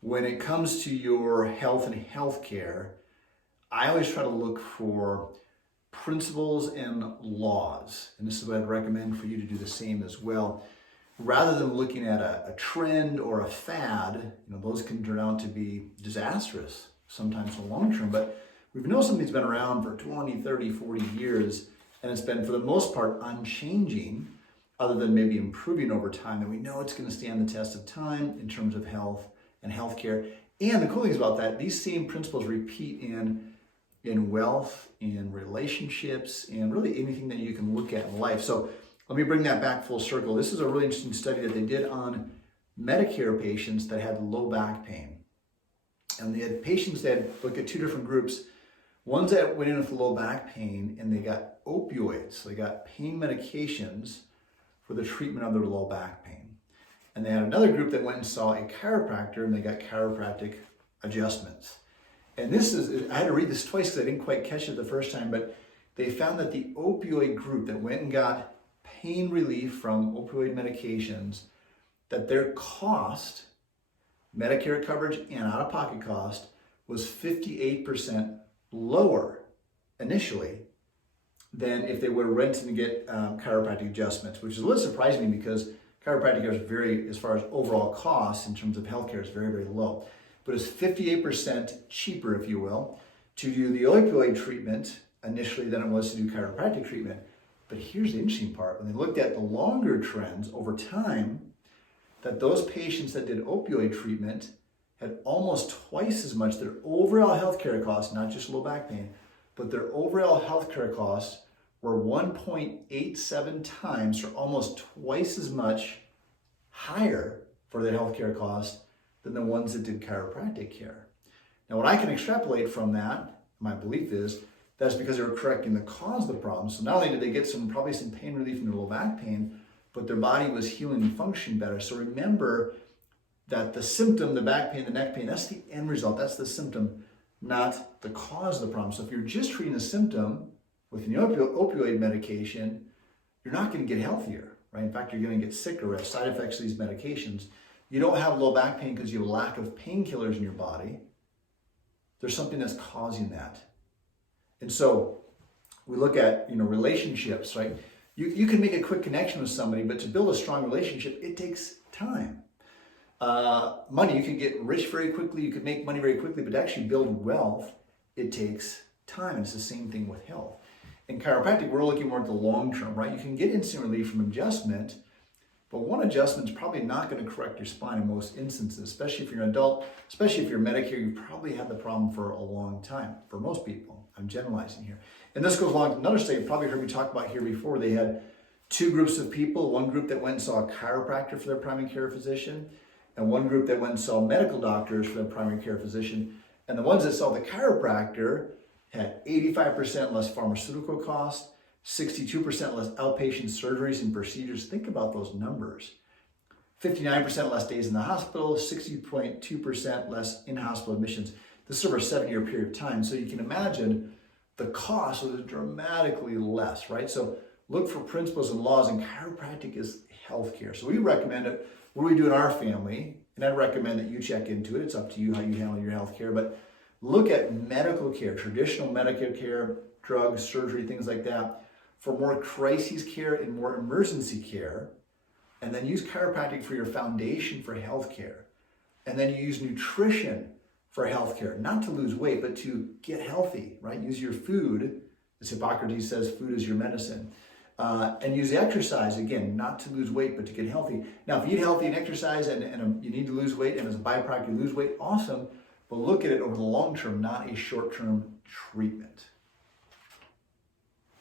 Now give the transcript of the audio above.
when it comes to your health and healthcare, I always try to look for principles and laws. And this is what I'd recommend for you to do the same as well. Rather than looking at a trend or a fad, those can turn out to be disastrous sometimes in the long term. But we know something's been around for 20, 30, 40 years, and it's been, for the most part, unchanging, other than maybe improving over time, and we know it's going to stand the test of time in terms of health and healthcare. And the cool thing is about that, these same principles repeat in wealth, in relationships, and really anything that you can look at in life. So let me bring that back full circle. This is a really interesting study that they did on Medicare patients that had low back pain. And they had patients that looked at two different groups. Ones that went in with low back pain and they got opioids. So they got pain medications for the treatment of their low back pain. And they had another group that went and saw a chiropractor and they got chiropractic adjustments. And this is, I had to read this twice because I didn't quite catch it the first time, but they found that the opioid group that went and got pain relief from opioid medications, that their cost, Medicare coverage and out-of-pocket cost, was 58% lower initially than if they were renting to get chiropractic adjustments, which is a little surprising me because chiropractic is very, as far as overall costs in terms of healthcare, is very, very low. But it's 58% cheaper, if you will, to do the opioid treatment initially than it was to do chiropractic treatment. But here's the interesting part. When they looked at the longer trends over time, that those patients that did opioid treatment had almost twice as much, their overall healthcare costs, not just low back pain, but their overall healthcare costs were 1.87 times, or almost twice as much higher for their healthcare cost than the ones that did chiropractic care. Now, what I can extrapolate from that, my belief is, that's because they were correcting the cause of the problem. So not only did they get probably some pain relief from their low back pain, but their body was healing and functioning better. So remember that the symptom, the back pain, the neck pain, that's the end result. That's the symptom, not the cause of the problem. So if you're just treating a symptom with an opioid medication, you're not going to get healthier, right? In fact, you're going to get sicker or have side effects of these medications. You don't have low back pain because you have a lack of painkillers in your body. There's something that's causing that. And so we look at, relationships, right? You can make a quick connection with somebody, but to build a strong relationship, it takes time. Money, you can get rich very quickly, you can make money very quickly, but to actually build wealth, it takes time. And it's the same thing with health. In chiropractic, we're looking more at the long term, right? You can get instant relief from adjustment, but one adjustment is probably not going to correct your spine in most instances, especially if you're an adult, especially if you're Medicare. You probably had the problem for a long time, for most people. I'm generalizing here. And this goes along to another study you probably heard me talk about here before. They had two groups of people, one group that went and saw a chiropractor for their primary care physician, and one group that went and saw medical doctors for their primary care physician. And the ones that saw the chiropractor had 85% less pharmaceutical costs, 62% less outpatient surgeries and procedures. Think about those numbers. 59% less days in the hospital, 60.2% less in-hospital admissions. This is over a 7-year period of time. So you can imagine the cost was dramatically less, right? So look for principles and laws, and chiropractic is healthcare. So we recommend it. What do we do in our family? And I'd recommend that you check into it. It's up to you how you handle your healthcare, but look at medical care, traditional medical care, drugs, surgery, things like that, for more crises care and more emergency care. And then use chiropractic for your foundation for healthcare. And then you use nutrition for healthcare, not to lose weight, but to get healthy, right? Use your food, as Hippocrates says, food is your medicine. And use exercise, again, not to lose weight, but to get healthy. Now, if you eat healthy and exercise and you need to lose weight, and as a byproduct you lose weight, awesome. But look at it over the long term, not a short-term treatment.